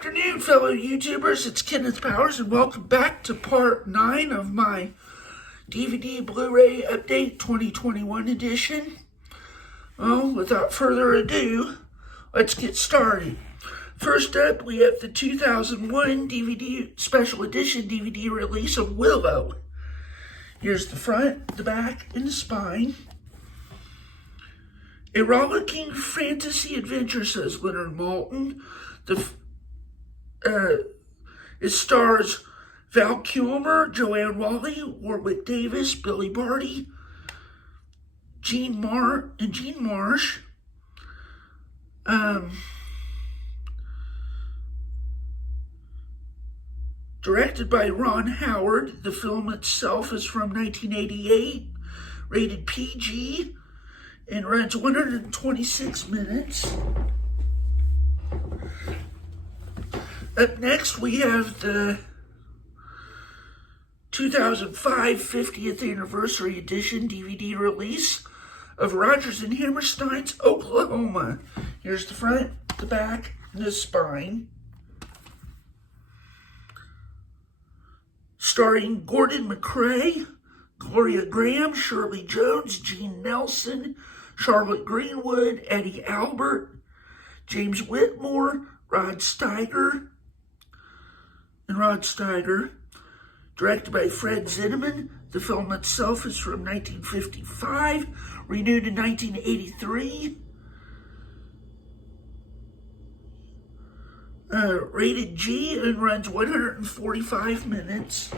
afternoon, fellow YouTubers. It's Kenneth Powers, and welcome back to part 9 of my DVD Blu-ray Update 2021 edition. Well, without further ado, let's get started. First up, we have the 2001 DVD Special Edition DVD release of Willow. Here's the front, the back, and the spine. A rollicking fantasy adventure, says Leonard Maltin. It stars Val Kilmer, Joanne Whalley, Warwick Davis, Billy Barty, Gene Marsh. Directed by Ron Howard. The film itself is from 1988, rated PG, and runs 126 minutes. Up next, we have the 2005 50th Anniversary Edition DVD release of Rodgers and Hammerstein's Oklahoma. Here's the front, the back, and the spine. Starring Gordon McRae, Gloria Graham, Shirley Jones, Gene Nelson, Charlotte Greenwood, Eddie Albert, James Whitmore, Rod Steiger. Directed by Fred Zinnemann. The film itself is from 1955, renewed in 1983. Rated G and runs 145 minutes.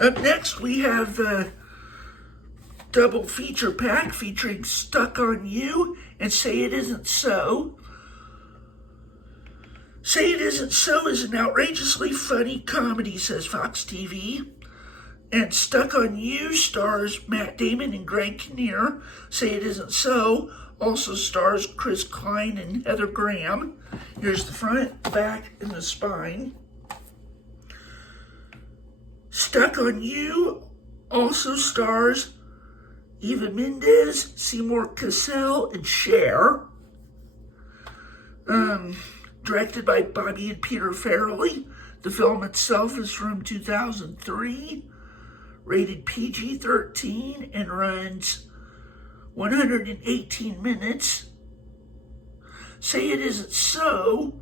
Up next, we have the double feature pack featuring Stuck on You and Say It Isn't So. Say It Isn't So is an outrageously funny comedy, says Fox TV. And Stuck on You stars Matt Damon and Greg Kinnear. Say It Isn't So also stars Chris Klein and Heather Graham. Here's the front, back, and the spine. Stuck on You also stars Eva Mendes, Seymour Cassell, and Cher. Directed by Bobby and Peter Farrelly. The film itself is from 2003, rated PG-13, and runs 118 minutes. Say It Isn't So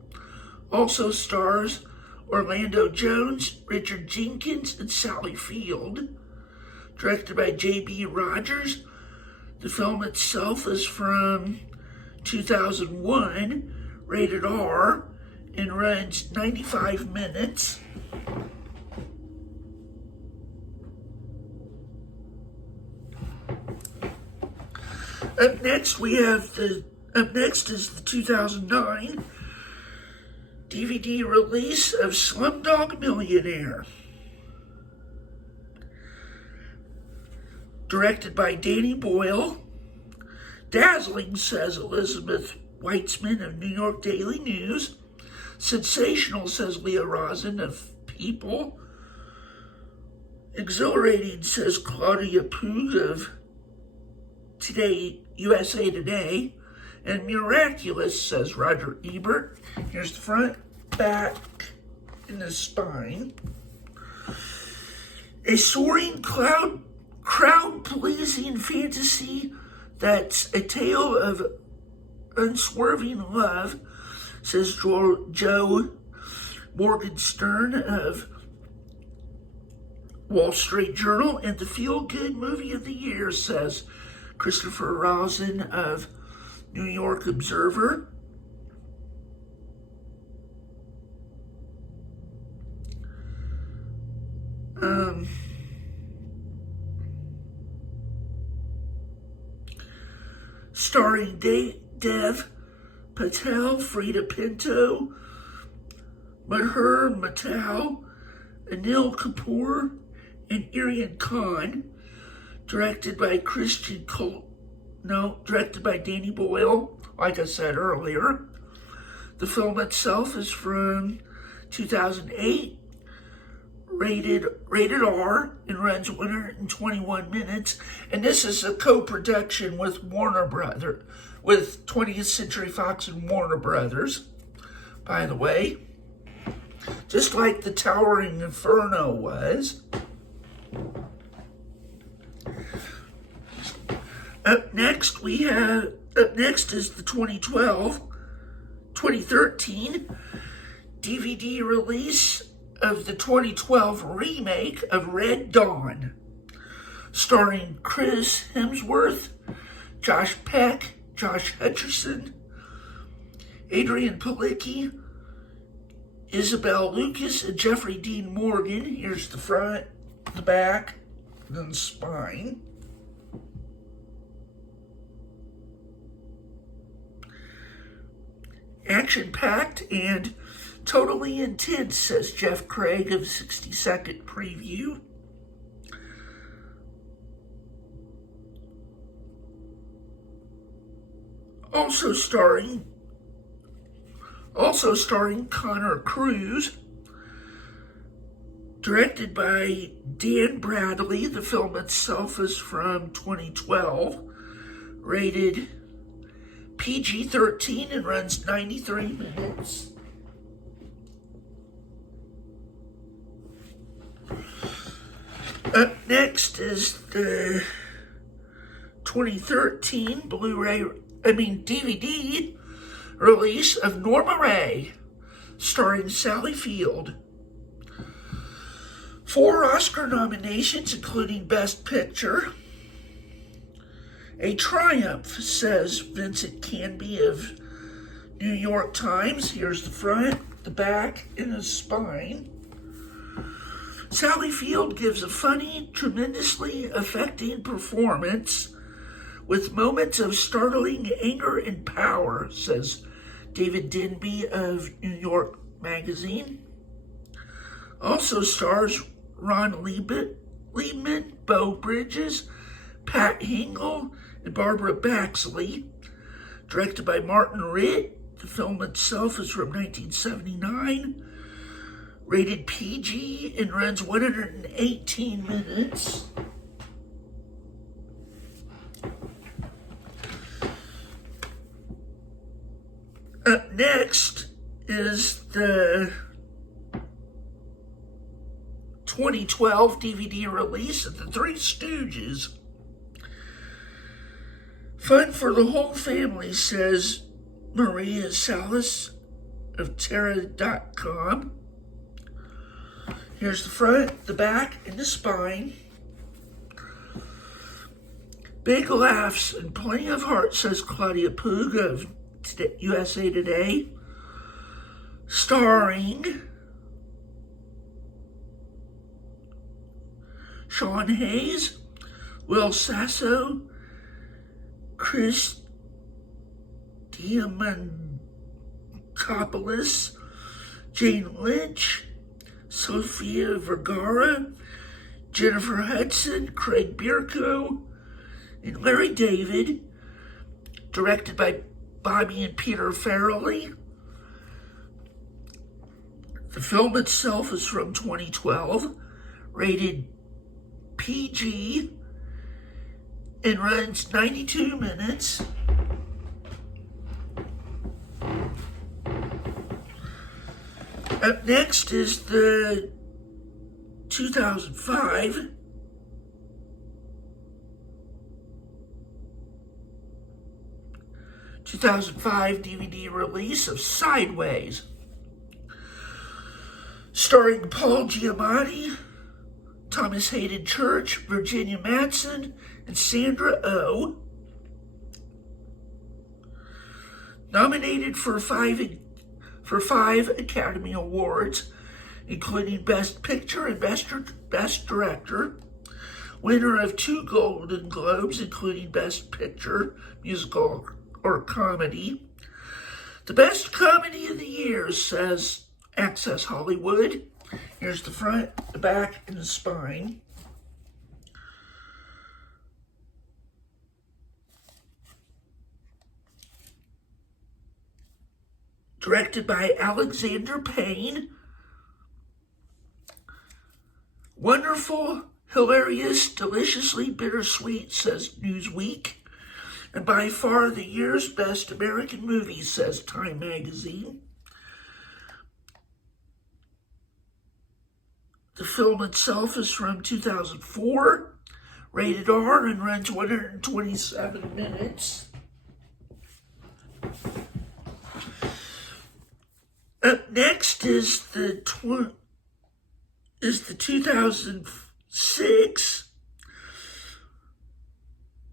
also stars Orlando Jones, Richard Jenkins, and Sally Field. Directed by J.B. Rogers. The film itself is from 2001, rated R, and runs 95 minutes. Up next is the 2009 DVD release of Slumdog Millionaire. Directed by Danny Boyle. Dazzling, says Elizabeth Weitzman of New York Daily News. Sensational, says Leah Rosen of People. Exhilarating, says Claudia Poog of USA Today. And miraculous, says Roger Ebert. Here's the front, back, and the spine. A soaring crowd-pleasing fantasy that's a tale of unswerving love, says Joe Morgenstern of Wall Street Journal. And the feel-good movie of the year, says Christopher Rosen of New York Observer. Starring Dev Patel, Frida Pinto, Maher Mattel, Anil Kapoor, and Iryan Khan. Directed by directed by Danny Boyle, like I said earlier. The film itself is from 2008, rated R, and runs 121 minutes. And this is a co-production with Warner with 20th Century Fox and Warner Brothers, by the way, just like the Towering Inferno was. Up next is the 2013 DVD release of the 2012 remake of Red Dawn, starring Chris Hemsworth, Josh Peck, Josh Hutcherson, Adrian Palicki, Isabel Lucas, and Jeffrey Dean Morgan. Here's the front, the back, and then the spine. Action-packed and totally intense, says Jeff Craig of 60-Second Preview. Also starring Connor Cruz. Directed by Dan Bradley. The film itself is from 2012. Rated PG-13 and runs 93 minutes. Up next is the 2013 DVD release of Norma Ray, starring Sally Field. 4 Oscar nominations, including Best Picture. A triumph, says Vincent Canby of New York Times. Here's the front, the back, and the spine. Sally Field gives a funny, tremendously affecting performance with moments of startling anger and power, says David Denby of New York Magazine. Also stars Ron Liebman, Beau Bridges, Pat Hingle, and Barbara Baxley. Directed by Martin Ritt. The film itself is from 1979. Rated PG and runs 118 minutes. Up next is the 2012 DVD release of The Three Stooges. Fun for the whole family, says Maria Salas of Terra.com. Here's the front, the back, and the spine. Big laughs and plenty of heart, says Claudia Poog of USA Today. Starring Sean Hayes, Will Sasso, Chris Diamantopoulos, Jane Lynch, Sofia Vergara, Jennifer Hudson, Craig Bierko, and Larry David. Directed by Bobby and Peter Farrelly. The film itself is from 2012, rated PG, and runs 92 minutes. Up next is the 2005 DVD release of Sideways, starring Paul Giamatti, Thomas Hayden Church, Virginia Madsen, and Sandra Oh. Nominated for five Academy Awards, including Best Picture and Best Director. Winner of 2 Golden Globes, including Best Picture, Musical or Comedy. The best comedy of the year, says Access Hollywood. Here's the front, the back, and the spine. Directed by Alexander Payne. Wonderful, hilarious, deliciously bittersweet, says Newsweek. and by far the year's best American movie, says Time magazine. The film itself is from 2004, rated R, and runs 127 minutes. Up next is the 2006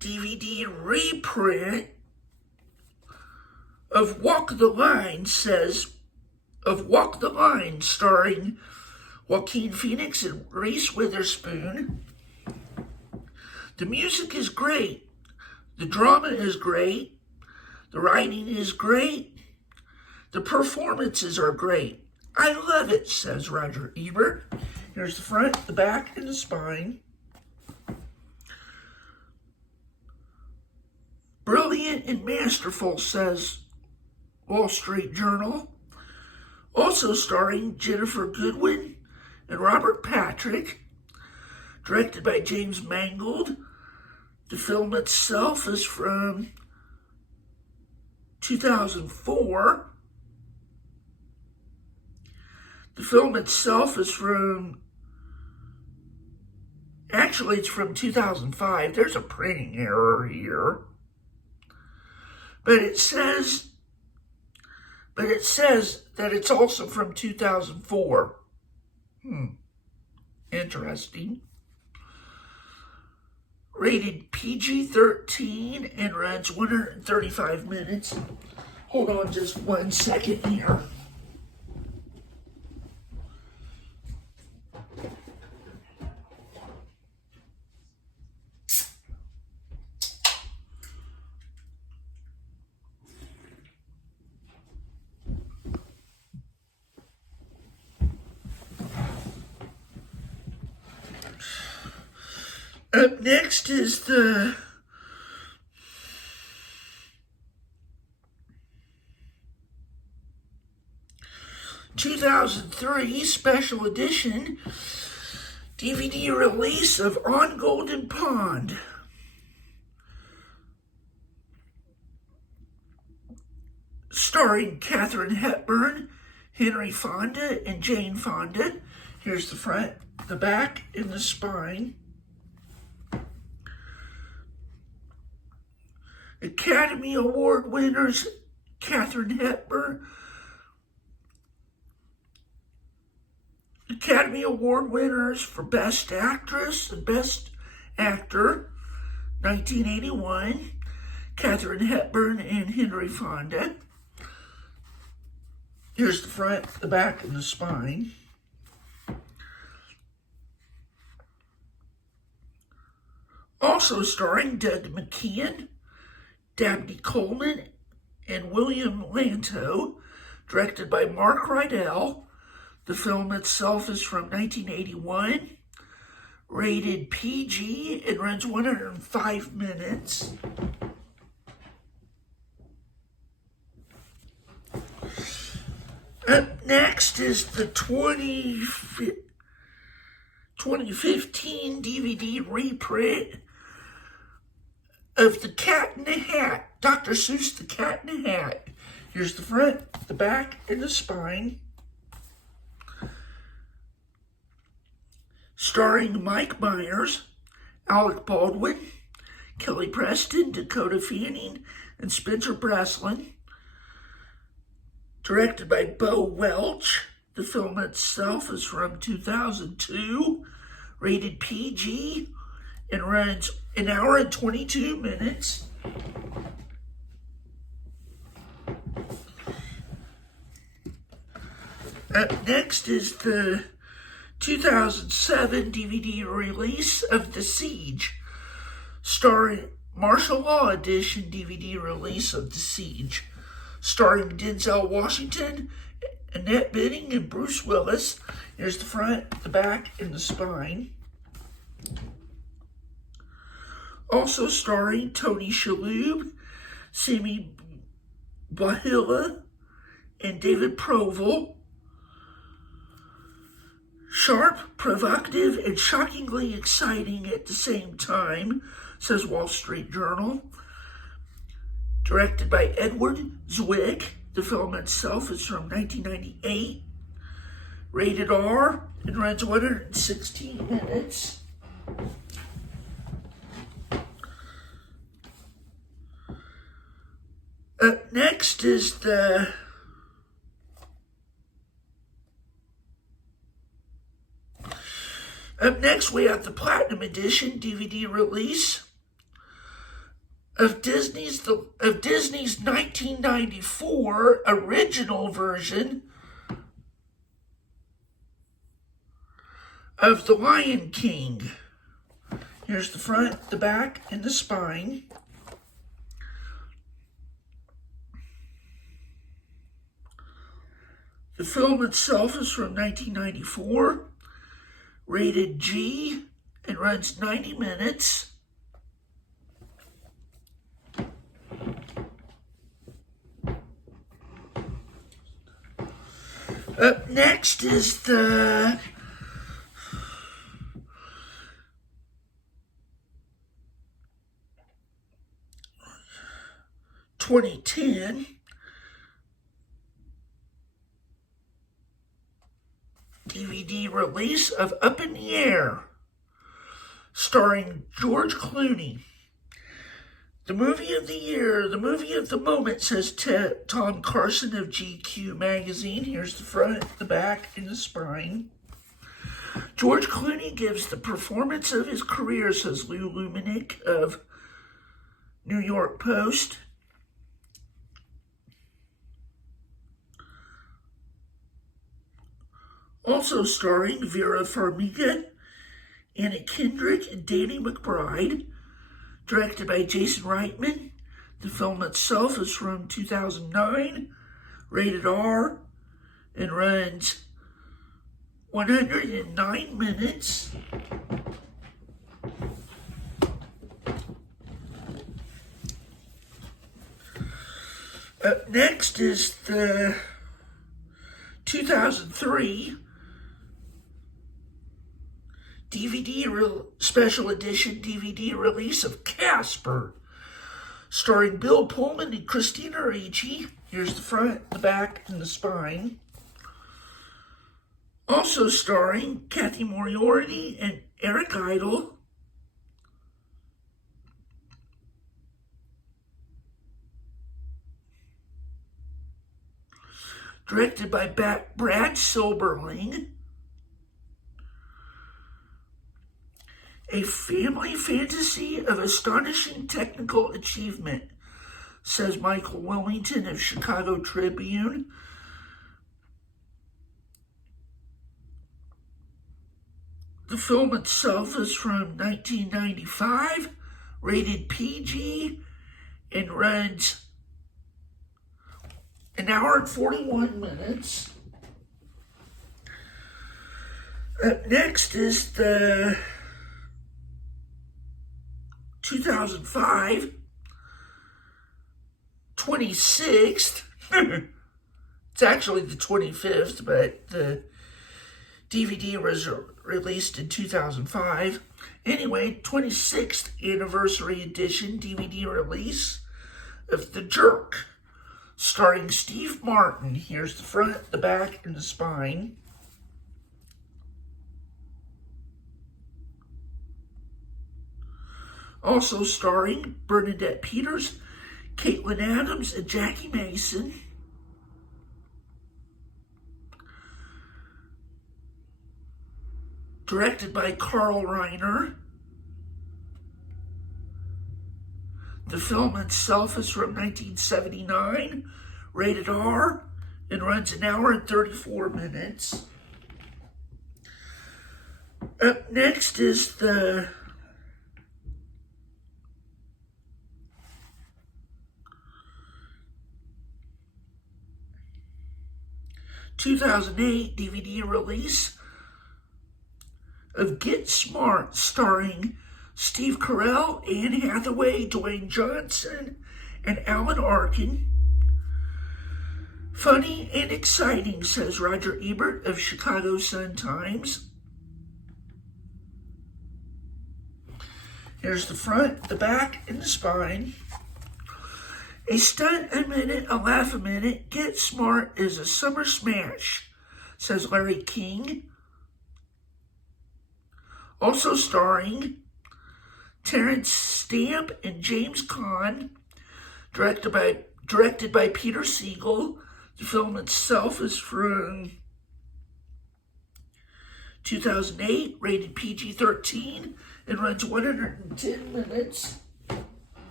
DVD reprint of Walk the Line, starring Joaquin Phoenix and Reese Witherspoon. The music is great. The drama is great. The writing is great. The performances are great. I love it, says Roger Ebert. Here's the front, the back, and the spine. Brilliant and masterful, says Wall Street Journal. Also starring Jennifer Goodwin and Robert Patrick. Directed by James Mangold. The film itself is from 2004. The film itself is it's from 2005. There's a printing error here. But it says that it's also from 2004. Interesting. Rated PG-13 and runs 135 minutes. Hold on just 1 second here. Up next is the 2003 special edition DVD release of On Golden Pond. Starring Katharine Hepburn, Henry Fonda, and Jane Fonda. Here's the front, the back, and the spine. Academy Award winners Katharine Hepburn. Academy Award winners for Best Actress and Best Actor, 1981. Katharine Hepburn and Henry Fonda. Here's the front, the back, and the spine. Also starring Doug McKeon, Dabney Coleman, and William Lanto, directed by Mark Rydell. The film itself is from 1981, rated PG, and runs 105 minutes. Up next is the 2015 DVD reprint of The Cat in the Hat, Dr. Seuss' The Cat in the Hat. Here's the front, the back, and the spine. Starring Mike Myers, Alec Baldwin, Kelly Preston, Dakota Fanning, and Spencer Breslin. Directed by Bo Welch. The film itself is from 2002, rated PG, and runs an hour and 22 minutes. Up next is the 2007 DVD release of The Siege, starring Martial Law Edition DVD release of The Siege, starring Denzel Washington, Annette Bening, and Bruce Willis. Here's the front, the back, and the spine. Also starring Tony Shalhoub, Simi Bahila, and David Proval. Sharp, provocative, and shockingly exciting at the same time, says Wall Street Journal. Directed by Edward Zwick. The film itself is from 1998. Rated R and runs 116 minutes. Up next is Up next, we have the Platinum Edition DVD release of Disney's 1994 original version of The Lion King. Here's the front, the back, and the spine. The film itself is from 1994. Rated G, and runs 90 minutes. Up next is the (2010) DVD release of Up in the Air, starring George Clooney. The movie of the year, the movie of the moment, says Tom Carson of GQ magazine. Here's the front, the back, and the spine. George Clooney gives the performance of his career, says Lou Luminick of New York Post. Also starring Vera Farmiga, Anna Kendrick, and Danny McBride. Directed by Jason Reitman. The film itself is from 2009, rated R, and runs 109 minutes. Up next is the 2003 special edition DVD release of Casper, starring Bill Pullman and Christina Ricci. Here's the front, the back, and the spine. Also starring Kathy Moriarty and Eric Idle. Directed by Brad Silberling. A family fantasy of astonishing technical achievement, says Michael Wilmington of Chicago Tribune. The film itself is from 1995, rated PG, and runs an hour and 41 minutes. Up next is the 2005 26th. It's actually the 25th, but the DVD was released in 2005. Anyway, 26th anniversary edition DVD release of The Jerk, starring Steve Martin. Here's the front, the back, and the spine. Also starring Bernadette Peters, Caitlin Adams, and Jackie Mason. Directed by Carl Reiner. The film itself is from 1979, rated R, and runs an hour and 34 minutes. Up next is the 2008 DVD release of Get Smart, starring Steve Carell, Anne Hathaway, Dwayne Johnson, and Alan Arkin. Funny and exciting, says Roger Ebert of Chicago Sun-Times. Here's the front, the back, and the spine. A stunt a minute, a laugh a minute, Get Smart is a summer smash, says Larry King. Also starring Terrence Stamp and James Caan, directed by Peter Siegel. The film itself is from 2008, rated PG-13, and runs 110 minutes.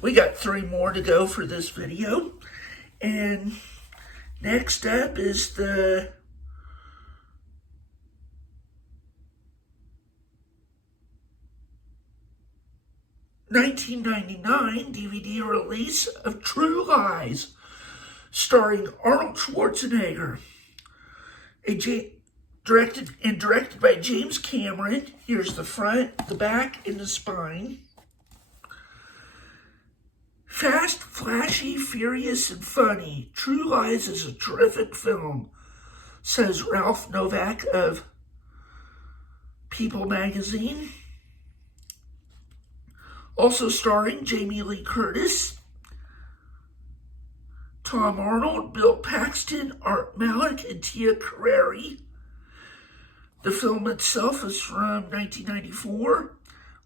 We got 3 more to go for this video. And next up is the $19.99 DVD release of True Lies, starring Arnold Schwarzenegger. Directed by James Cameron. Here's the front, the back, and the spine. Fast, flashy, furious, and funny, True Lies is a terrific film, says Ralph Novak of People magazine. Also starring Jamie Lee Curtis, Tom Arnold, Bill Paxton, Art Malik, and Tia Carrere. The film itself is from 1994,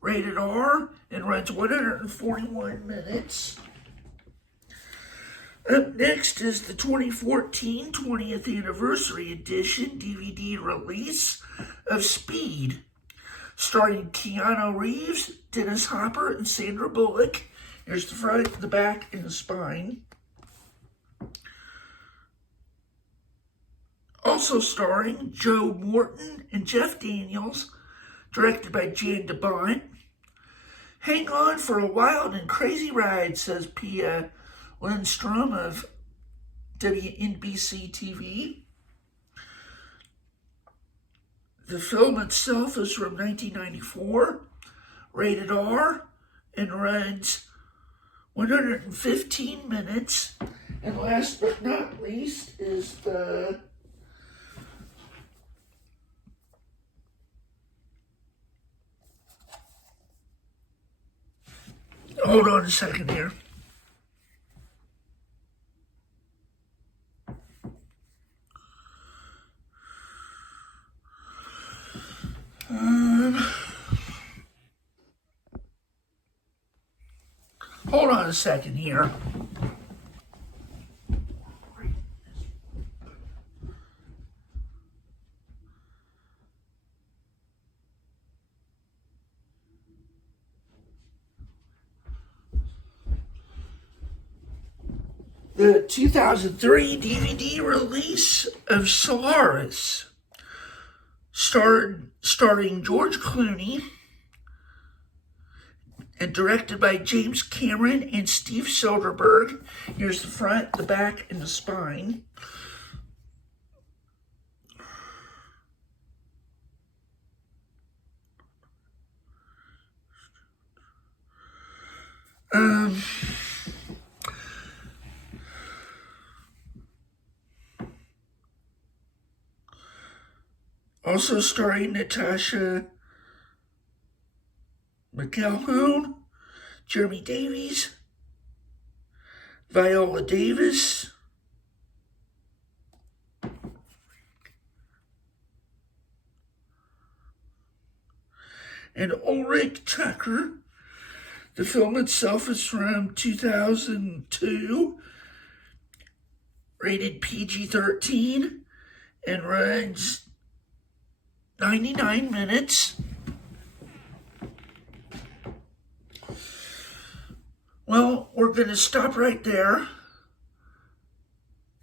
rated R, and runs 141 minutes. Up next is the 2014 20th Anniversary Edition DVD release of Speed, starring Keanu Reeves, Dennis Hopper, and Sandra Bullock. Here's the front, the back, and the spine. Also starring Joe Morton and Jeff Daniels, directed by Jan DeBont. Hang on for a wild and crazy ride, says Pia Lindstrom of WNBC TV. The film itself is from 1994, rated R, and runs 115 minutes. And last but not least is the hold on a second here. Hold on a second here. The 2003 DVD release of Solaris, starring George Clooney, and directed by James Cameron and Steve Soderbergh. Here's the front, the back, and the spine. Also starring Natasha McElhone, Jeremy Davies, Viola Davis, and Ulrich Tucker. The film itself is from 2002, rated PG-13, and runs 99 minutes. Well, we're going to stop right there,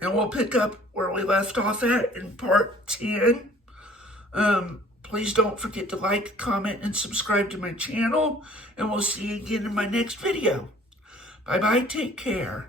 and we'll pick up where we left off at in part 10. Please don't forget to like, comment, and subscribe to my channel, and we'll see you again in my next video. Bye-bye, take care.